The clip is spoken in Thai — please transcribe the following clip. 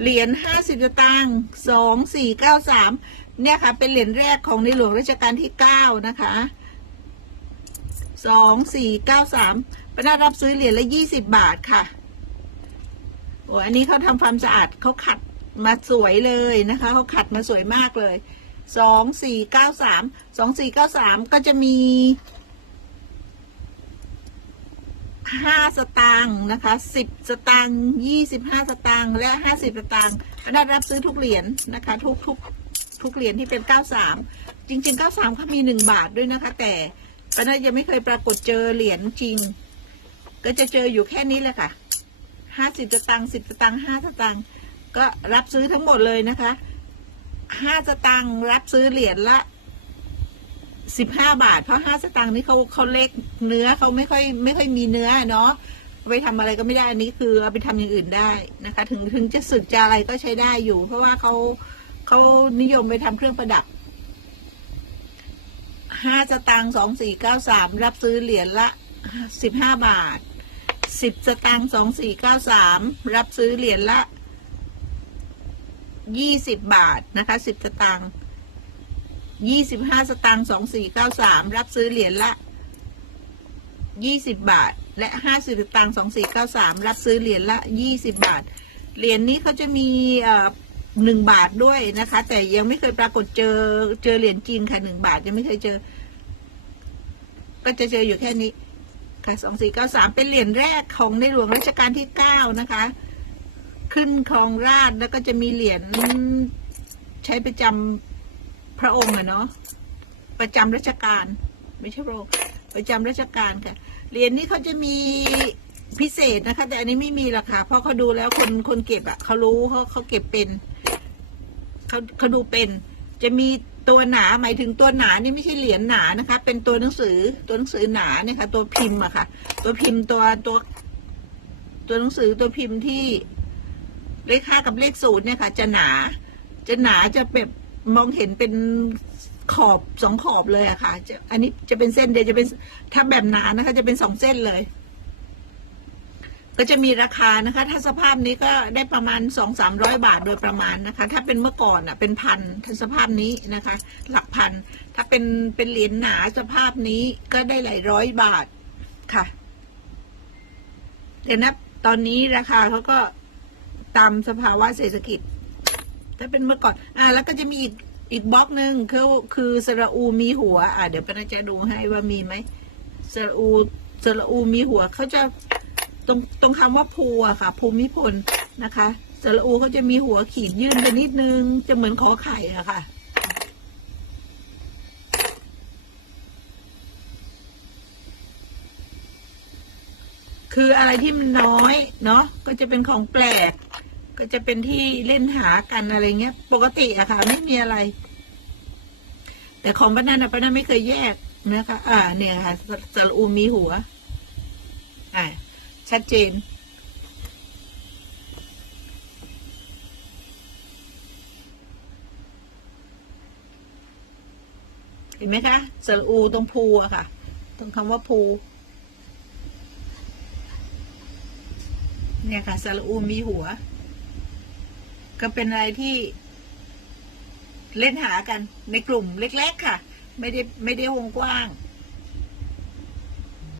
เหรียญห้าสิบตางค์สองสี่เก้าสามเนี่ยค่ะ เป็นเหรียญแรกของในหลวงรัชกาลที่เก้านะคะสองสี่เก้าสามป้านารับซื้อเหรียญละยี่สิบบาทค่ะโอ้อันนี้เขาทำความสะอาดเขาขัดมาสวยเลยนะคะเขาขัดมาสวยมากเลยสองสี่เก้าสามสองสี่เก้าสามก็จะมี ห้าสตางค์นะคะสิบสตางค์ยี่สิบห้าสตางค์และห้าสิบสตางค์ได้รับซื้อทุกเหรียญนะคะ ทุกทุกทุกเหรียญที่เป็นเก้าสามจริงๆเก้าสามเขามีหนึ่งบาทด้วยนะคะ แต่ปานายังไม่เคยปรากฏเจอเหรียญจริง ก็จะเจออยู่แค่นี้เลยค่ะห้าสิบสตางค์สิบสตางค์ห้าสตางค์ก็รับซื้อทั้งหมดเลยนะคะห้าสตางค์รับซื้อเหรียญละ สิบห้าบาท เพราะห้าสตางค์นี่เขาเขาเล็กเนื้อเขาไม่ค่อยไม่ค่อยมีเนื้อเนาะไปทำอะไรก็ไม่ได้อันนี้คือเอาไปทำอย่างอื่นได้นะคะ ถึงถึงจะสึกจะอะไรก็ใช้ได้อยู่ เพราะว่าเขาเขานิยมไปทำเครื่องประดับห้าสตางค์สองสี่เก้าสามรับซื้อเหรียญละสิบห้าบาทสิบสตางค์สองสี่เก้าสามรับซื้อเหรียญละยี่สิบบาทนะคะสิบสตางค์ ยี่สิบห้าสตางค์สองสี่เก้าสามรับซื้อเหรียญละยี่สิบบาท และห้าสิบตางค์สองสี่เก้าสามรับซื้อเหรียญละยี่สิบบาท เหรียญนี้เขาจะมีหนึ่งบาทด้วยนะคะ แต่ยังไม่เคยปรากฏเจอเจอเหรียญจีนค่ะหนึ่งบาทยังไม่เคยเจอ ก็จะเจออยู่แค่นี้ ค่ะสองสี่เก้าสามเป็นเหรียญแรกของในหลวงรัชกาลที่เก้านะคะ ขึ้นครองราชแล้วก็จะมีเหรียญใช้ประจำ พระองค์อะเนาะประจำราชการ ไม่ใช่พระองค์ประจำราชการค่ะเหรียญนี้เขาจะมีพิเศษนะคะ แต่อันนี้ไม่มีราคาเพราะเขาดูแล้วคนคนเก็บอะเขารู้เขาเขาเก็บเป็นเขาเขาดูเป็น จะมีตัวหนาหมายถึงตัวหนานี่ไม่ใช่เหรียญหนานะคะ เป็นตัวหนังสือตัวหนังสือหนาเนี่ยค่ะ ตัวพิมพ์อะค่ะ ตัวพิมพ์ตัวตัวตัวหนังสือตัวพิมพ์ที่เลขห้ากับเลขศูนย์เนี่ยค่ะ จะหนา จะหนาจะแบบ มองเห็นเป็นขอบสองขอบเลยอะค่ะจะอันนี้จะเป็นเส้นเดียวจะเป็นถ้าแบบหนานะคะ จะเป็นสองเส้นเลย ก็จะมีราคานะคะ ถ้าสภาพนี้ก็ได้ประมาณสองสามร้อยบาทโดยประมาณนะคะ ถ้าเป็นเมื่อก่อนอะเป็นพันถ้าสภาพนี้นะคะ หลักพัน ถ้าเป็นเป็นเหรียญหนาสภาพนี้ก็ได้หลายร้อยบาทค่ะแต่นับตอนนี้ราคาเขาก็ตามสภาวะเศรษฐกิจ ถ้าเป็นเมื่อก่อน อ่า แล้วก็จะมีอีกอีกบล็อกหนึ่งคือคือสระอูมีหัว อ่าเดี๋ยวปานาจะดูให้ว่ามีไหมสระอูสระอูมีหัวเขาจะตรงตรงคำว่าภูอะค่ะ ภูมิพลนะคะสระอูเขาจะมีหัวขีดยื่นไปนิดนึง จะเหมือนขอไข่อะค่ะคืออะไรที่มันน้อยเนาะก็จะเป็นของแปลก ก็จะเป็นที่เล่นหากันอะไรเงี้ย ปกติอะค่ะ ไม่มีอะไร แต่ของป้านันอะป้านันไม่เคยแยกนะคะ อ่า เนี่ยค่ะสสระอูมีหัว อ่า ชัดเจน เห็นไหมคะสระอูตรงภูอะค่ะ ตรงคำว่าภู เนี่ยค่ะสระอูมีหัว ก็เป็นอะไรที่เล่นหากันในกลุ่มเล็ก ๆ ค่ะ ไม่ได้ไม่ได้วงกว้าง